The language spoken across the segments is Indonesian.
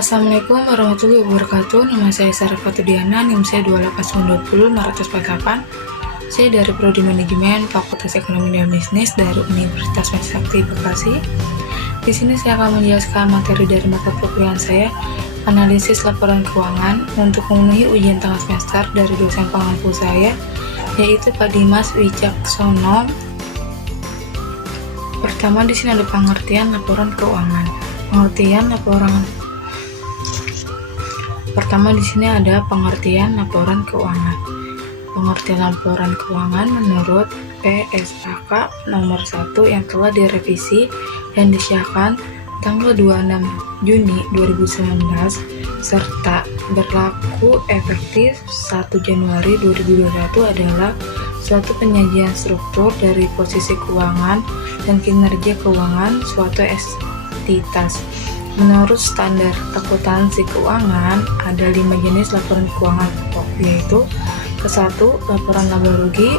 Assalamualaikum warahmatullahi wabarakatuh. Nama saya Sarah Fatudiana, NIM saya 28920 548. Saya dari Prodi Manajemen Fakultas Ekonomi dan Bisnis dari Universitas Trisakti Bekasi. Di sini saya akan menjelaskan materi dari mata perkuliahan saya, analisis laporan keuangan, untuk memenuhi ujian tengah semester dari dosen pengampu saya, yaitu Pak Dimas Wicaksono. Pertama, di sini ada pengertian laporan keuangan. Pertama di sini ada pengertian laporan keuangan. Pengertian laporan keuangan menurut PSAK nomor 1 yang telah direvisi dan disahkan tanggal 26 Juni 2019 serta berlaku efektif 1 Januari 2021 adalah suatu penyajian struktur dari posisi keuangan dan kinerja keuangan suatu entitas. Menurut standar akuntansi keuangan, ada 5 jenis laporan keuangan pokok, yaitu ke-1, laporan laba rugi,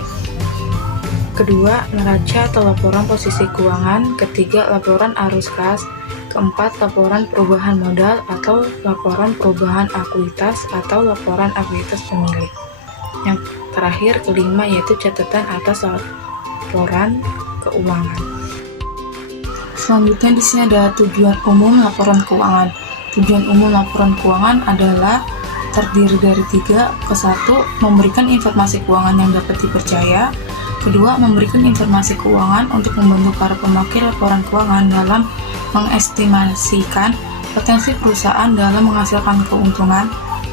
kedua, neraca atau laporan posisi keuangan, ketiga, laporan arus kas, keempat, laporan perubahan modal atau laporan perubahan ekuitas atau laporan ekuitas pemilik. Yang terakhir, kelima, yaitu catatan atas laporan keuangan. Selanjutnya di sini ada tujuan umum laporan keuangan. Tujuan umum laporan keuangan adalah terdiri dari 3. Ke-1, memberikan informasi keuangan yang dapat dipercaya. Kedua, memberikan informasi keuangan untuk membantu para pemakai laporan keuangan dalam mengestimasikan potensi perusahaan dalam menghasilkan keuntungan.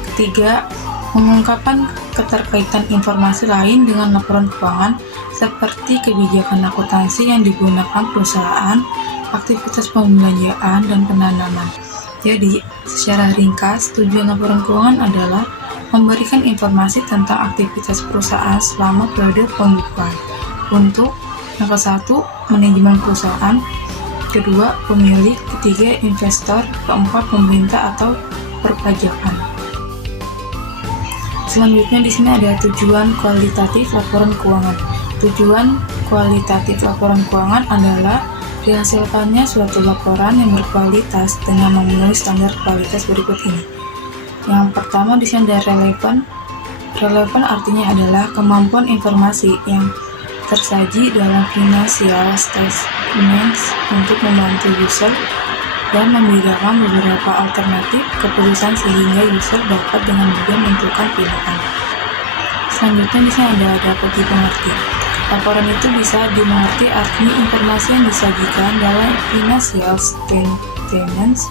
Ketiga, mengungkapkan keterkaitan informasi lain dengan laporan keuangan seperti kebijakan akuntansi yang digunakan perusahaan, aktivitas pembelanjaan, dan penanaman. Jadi, secara ringkas, tujuan laporan keuangan adalah memberikan informasi tentang aktivitas perusahaan selama periode pembukuan. Untuk yang ke-1, manajemen perusahaan, kedua, pemilik, ketiga, investor, keempat, pemerintah atau perpajakan. Selanjutnya di sini ada tujuan kualitatif laporan keuangan. Tujuan kualitatif laporan keuangan adalah dihasilkannya suatu laporan yang berkualitas dengan memenuhi standar kualitas berikut ini. Yang pertama di sini ada relevan. Relevan artinya adalah kemampuan informasi yang tersaji dalam financial statements untuk membantu user dan membedakan beberapa alternatif keputusan sehingga user dapat dengan mudah menentukan pilihan. Selanjutnya di sini ada dapat dimengerti. Laporan itu bisa dimengerti artinya informasi yang disajikan dalam financial statements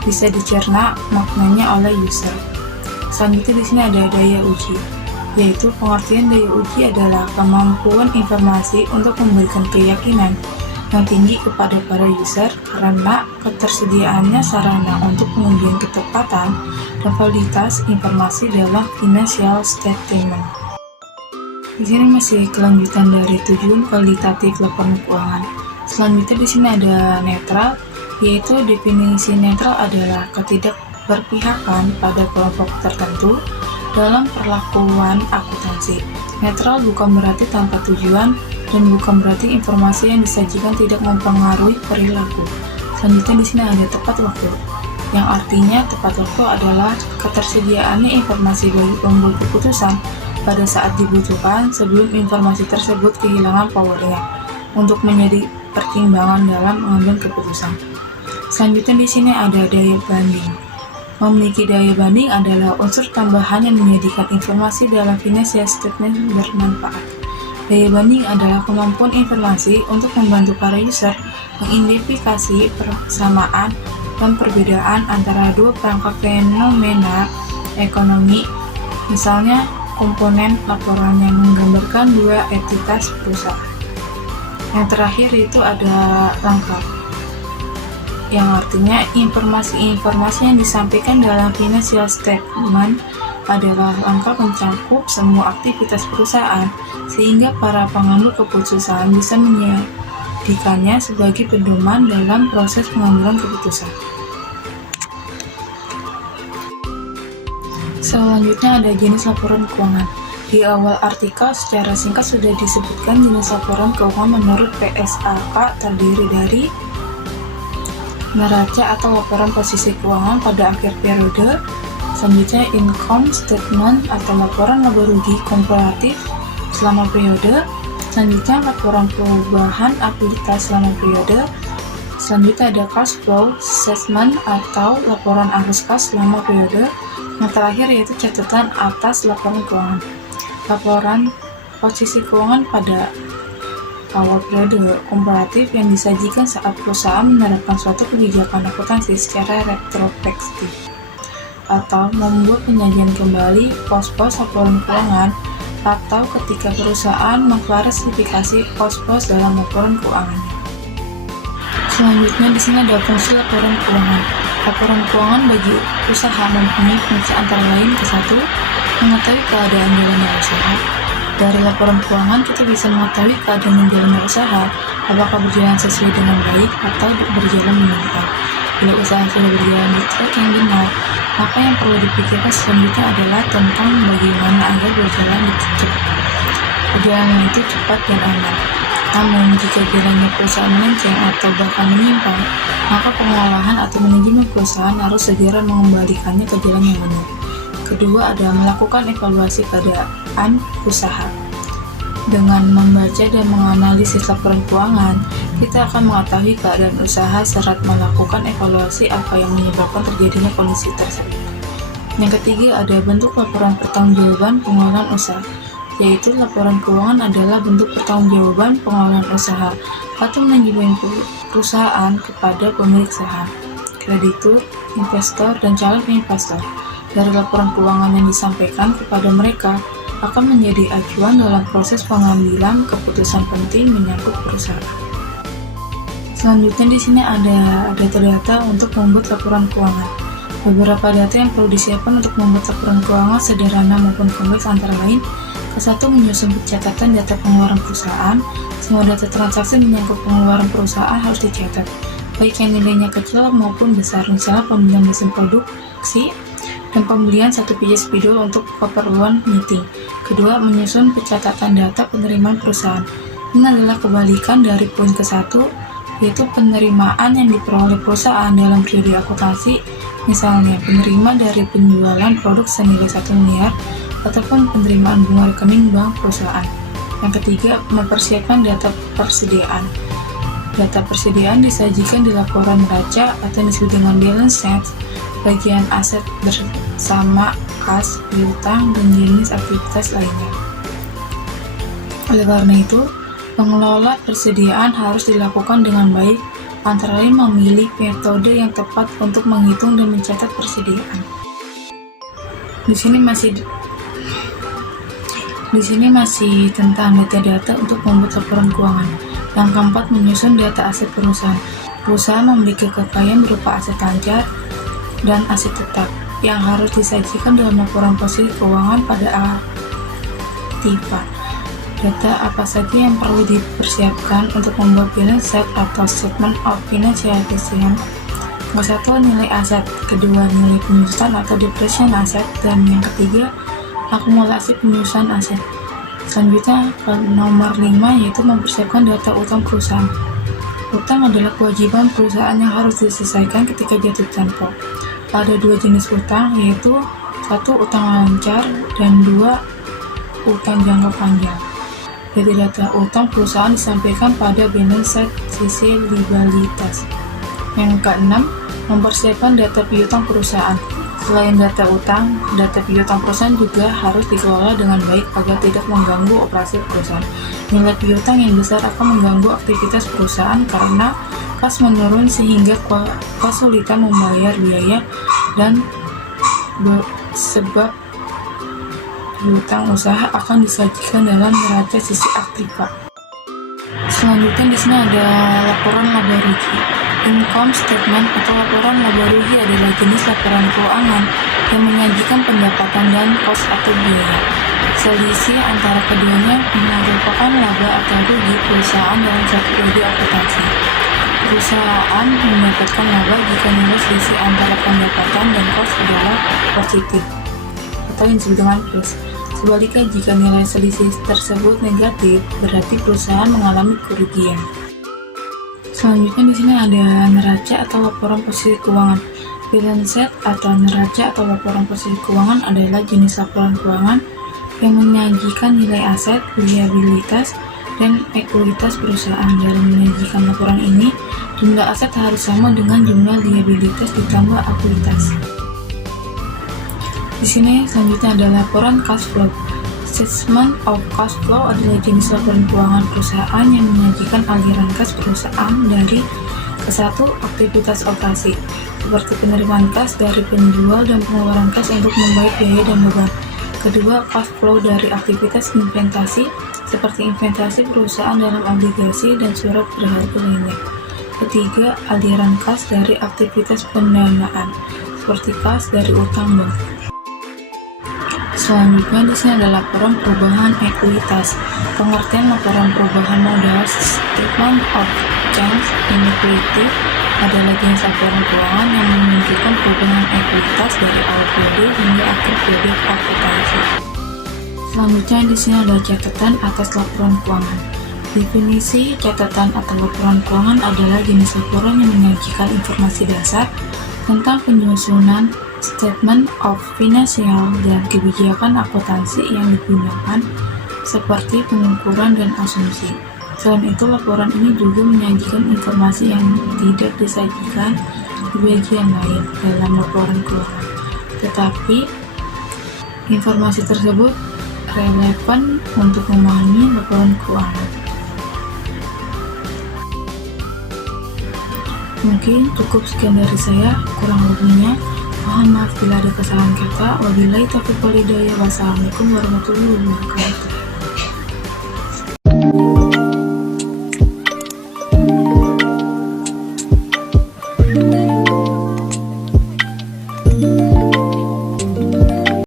bisa dicerna maknanya oleh user. Selanjutnya di sini ada daya uji, yaitu pengertian daya uji adalah kemampuan informasi untuk memberikan keyakinan yang tinggi kepada para user karena ketersediaannya sarana untuk pengujian ketepatan dan validitas informasi dalam financial statement. Di sini masih kelanjutan dari tujuan kualitatif laporan keuangan. Selanjutnya di sini ada netral, yaitu definisi netral adalah ketidakberpihakan pada kelompok tertentu dalam perlakuan akuntansi. Netral bukan berarti tanpa tujuan dan bukan berarti informasi yang disajikan tidak mempengaruhi perilaku. Selanjutnya di sini ada tepat waktu, yang artinya tepat waktu adalah ketersediaannya informasi bagi pembuat keputusan pada saat dibutuhkan sebelum informasi tersebut kehilangan powernya untuk menjadi pertimbangan dalam mengambil keputusan. Selanjutnya di sini ada daya banding. Memiliki daya banding adalah unsur tambahan yang menjadikan informasi dalam financial statement bermanfaat. Daya banding adalah kemampuan informasi untuk membantu para user mengidentifikasi persamaan dan perbedaan antara dua perangkat fenomena ekonomi, misalnya komponen laporan yang menggambarkan dua entitas perusahaan. Yang terakhir itu ada lengkap, yang artinya informasi-informasi yang disampaikan dalam financial statement adalah lengkap mencakup semua aktivitas perusahaan sehingga para pengambil keputusan bisa menjadikannya sebagai pedoman dalam proses pengambilan keputusan. Selanjutnya ada jenis laporan keuangan. Di awal artikel secara singkat sudah disebutkan jenis laporan keuangan menurut PSAK terdiri dari neraca atau laporan posisi keuangan pada akhir periode. Selanjutnya income statement atau laporan laba rugi kumulatif selama periode. Selanjutnya laporan perubahan ekuitas selama periode. Selanjutnya ada cash flow statement atau laporan arus kas selama periode. Yang terakhir yaitu catatan atas laporan keuangan. Laporan posisi keuangan pada awal periode kumulatif yang disajikan saat perusahaan menerapkan suatu kebijakan akuntansi secara retrospektif atau membuat penyajian kembali pos-pos laporan keuangan, atau ketika perusahaan mengklasifikasi pos-pos dalam laporan keuangannya. Selanjutnya di sini ada fungsi laporan keuangan. Laporan keuangan bagi usaha mempunyai fungsi antara lain ke-1, mengetahui keadaan jalannya usaha. Dari laporan keuangan kita bisa mengetahui keadaan jalannya usaha, apakah berjalan sesuai dengan baik atau berjalan menyimpang. Bila usaha sudah berjalan di track yang benar, maka yang perlu dipikirkan selanjutnya adalah tentang bagaimana agar berjalan di perjalanan itu cepat dan aman. Namun, jika jalannya perusahaan melenceng atau bahkan menyimpang, maka pengolahan atau manajemen perusahaan harus segera mengembalikannya ke jalan yang benar. Kedua, ada melakukan evaluasi keadaan usaha. Dengan membaca dan menganalisis laporan keuangan, kita akan mengetahui keadaan usaha serta melakukan evaluasi apa yang menyebabkan terjadinya kondisi tersebut. Yang ketiga, ada bentuk laporan pertanggungjawaban pengelolaan usaha, yaitu laporan keuangan adalah bentuk pertanggungjawaban pengelolaan usaha atau manajemen perusahaan kepada pemilik saham, kreditur, investor, dan calon investor. Dari laporan keuangan yang disampaikan kepada mereka akan menjadi acuan dalam proses pengambilan keputusan penting menyangkut perusahaan. Selanjutnya di sini ada data-data untuk membuat laporan keuangan. Beberapa data yang perlu disiapkan untuk membuat laporan keuangan sederhana maupun kompleks antara lain: ke-1, menyusun pencatatan data pengeluaran perusahaan. Semua data transaksi menyangkut pengeluaran perusahaan harus dicatat, baik yang nilainya kecil maupun besar, misalnya pembelian mesin produksi dan pembelian satu biji spidol untuk keperluan meeting. Kedua, menyusun pencatatan data penerimaan perusahaan. Ini adalah kebalikan dari poin ke-1, yaitu penerimaan yang diperoleh perusahaan dalam periode akuntansi, misalnya penerima dari penjualan produk senilai 1 miliar ataupun penerimaan bunga rekening bank perusahaan. Yang ketiga, mempersiapkan data persediaan. Data persediaan disajikan di laporan neraca atau disebut dengan balance sheet, bagian aset bersama kas, piutang, dan jenis aktivitas lainnya. Oleh karena itu, pengelola persediaan harus dilakukan dengan baik, antara lain memilih metode yang tepat untuk menghitung dan mencatat persediaan. Di sini masih tentang data-data untuk membuat laporan keuangan. Yang keempat, menyusun data aset perusahaan. Perusahaan memiliki kekayaan berupa aset lancar dan aset tetap yang harus disajikan dalam laporan posisi keuangan pada aktiva. Data apa saja yang perlu dipersiapkan untuk membuat balance sheet atau statement of financial position? Ke-1, nilai aset. Kedua, nilai penyusutan atau depreciation aset. Dan yang ketiga, akumulasi penyusutan aset. Selanjutnya, nomor 5, yaitu mempersiapkan data utang perusahaan. Utang adalah kewajiban perusahaan yang harus diselesaikan ketika jatuh tempo. Ada 2 jenis utang, yaitu 1, utang lancar, dan 2, utang jangka panjang. Jadi data utang perusahaan disampaikan pada balance sheet sisi liabilitas. Yang ke-6, mempersiapkan data piutang perusahaan. Selain data utang, data piutang perusahaan juga harus dikelola dengan baik agar tidak mengganggu operasi perusahaan. Nilai piutang yang besar akan mengganggu aktivitas perusahaan karena kas menurun sehingga kesulitan membayar biaya dan sebab piutang usaha akan disajikan dalam neraca sisi aktiva. Selanjutnya di sini ada laporan laba rugi. Income statement atau laporan laba rugi adalah jenis laporan keuangan yang menyajikan pendapatan dan kos atau biaya. Selisih antara keduanya merupakan laba atau rugi perusahaan dalam satu periode akuntansi. Perusahaan mendapatkan laba jika nilai selisih antara pendapatan dan kos adalah positif atau yang disebut dengan plus. Sebaliknya, jika nilai selisih tersebut negatif, berarti perusahaan mengalami kerugian. Selanjutnya di sini ada neraca atau laporan posisi keuangan. Balance sheet atau neraca atau laporan posisi keuangan adalah jenis laporan keuangan yang menyajikan nilai aset, liabilitas, dan ekuitas perusahaan. Dalam menyajikan laporan ini, jumlah aset harus sama dengan jumlah liabilitas ditambah ekuitas. Di sini selanjutnya ada laporan cash flow. Statement of cash flow adalah jenis laporan keuangan perusahaan yang menyajikan aliran kas perusahaan dari ke satu aktivitas operasi, seperti penerimaan kas dari penjual dan pengeluaran kas untuk membayar biaya dan beban. Kedua, cash flow dari aktivitas investasi, seperti investasi perusahaan dalam obligasi dan surat berharga lainnya. Ketiga, aliran kas dari aktivitas pendanaan, seperti kas dari utang bank. Selanjutnya di sini ada laporan perubahan ekuitas. Pengertian laporan perubahan modal statement of change in equity adalah jenis laporan keuangan yang menunjukkan perubahan ekuitas dari awal periode hingga akhir periode akuntansi. Selanjutnya di sini ada catatan atas laporan keuangan. Definisi catatan atau laporan keuangan adalah jenis laporan yang menyajikan informasi dasar tentang penyusunan statement of financial dan kebijakan akuntansi yang digunakan, seperti pengukuran dan asumsi. Selain itu, laporan ini juga menyajikan informasi yang tidak disajikan di bagian lain dalam laporan keuangan, tetapi informasi tersebut relevan untuk memahami laporan keuangan. Mungkin cukup sekian dari saya, kurang lebihnya mohon maaf bila ada kesalahan kata. Wabillahi taufiq wal hidayah. Wassalamualaikum warahmatullahi wabarakatuh.